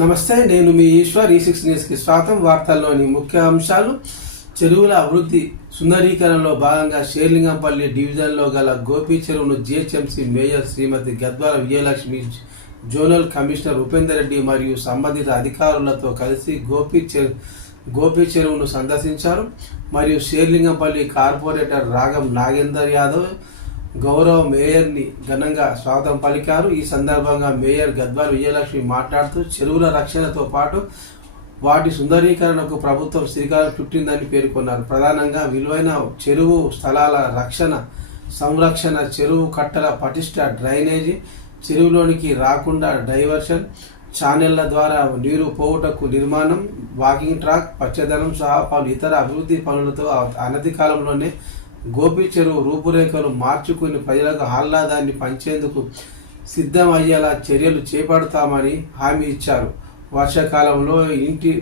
నమస్తే, నేను మీ ఈశ్వర్. E6 న్యూస్కి స్వాగతం. వార్తల్లోని ముఖ్య అంశాలు. చెరువుల అభివృద్ధి సుందరీకరణలో భాగంగా షేర్లింగంపల్లి డివిజన్లో గల గోపి చెరువును GHMC మేయర్ శ్రీమతి గద్వాల విజయలక్ష్మి, జోనల్ కమిషనర్ ఉపేందర్ రెడ్డి మరియు సంబంధిత అధికారులతో కలిసి గోపి చెరువును సందర్శించారు. మరియు షేర్లింగంపల్లి కార్పొరేటర్ రాగం నాగేందర్ యాదవ్ గౌరవ మేయర్ని ఘనంగా స్వాగతం పలికారు. ఈ సందర్భంగా మేయర్ గద్వాల విజయలక్ష్మి మాట్లాడుతూ చెరువుల రక్షణతో పాటు వాటి సుందరీకరణకు ప్రభుత్వం శ్రీకారం చుట్టిందని పేర్కొన్నారు. ప్రధానంగా విలువైన చెరువు స్థలాల రక్షణ, సంరక్షణ, చెరువు కట్టల పటిష్ట డ్రైనేజీ, చెరువులోనికి రాకుండా డైవర్షన్ ఛానళ్ల ద్వారా నీరు పోవుటకు నిర్మాణం, వాకింగ్ ట్రాక్, పచ్చదనం సహా పలు ఇతర అభివృద్ధి పనులతో అనతి కాలంలోనే గోపి చెరువు రూపురేఖలు మార్చుకుని ప్రజలకు ఆహ్లాదాన్ని పంచేందుకు సిద్ధమయ్యేలా చర్యలు చేపడతామని హామీ ఇచ్చారు. వర్షాకాలంలో ఇంటి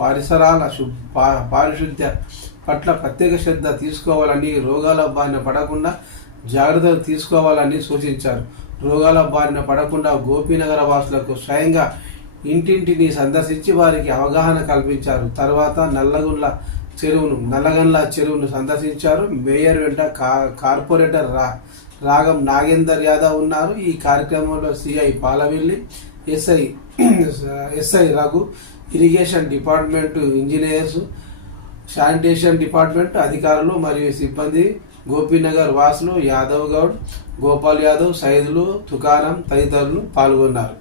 పరిసరాల పారిశుద్ధ్య పట్ల ప్రత్యేక శ్రద్ధ తీసుకోవాలని, రోగాల బారిన పడకుండా జాగ్రత్తలు తీసుకోవాలని సూచించారు. రోగాల బారిన పడకుండా గోపీనగర వాసులకు స్వయంగా ఇంటింటిని సందర్శించి వారికి అవగాహన కల్పించారు. తర్వాత నల్లగండ్ల చెరువును సందర్శించారు. మేయర్ వెంట కార్పొరేటర్ రాగం నాగేందర్ యాదవ్ ఉన్నారు. ఈ కార్యక్రమంలో CI Palavilli, SI Raghu, irrigation department engineers, sanitation department అధికారులు మరియు సిబ్బంది, గోపీనగర్ వాసులు, యాదవ్ గౌడ్, గోపాల్ యాదవ్, సైదులు, తుకారం తదితరులు పాల్గొన్నారు.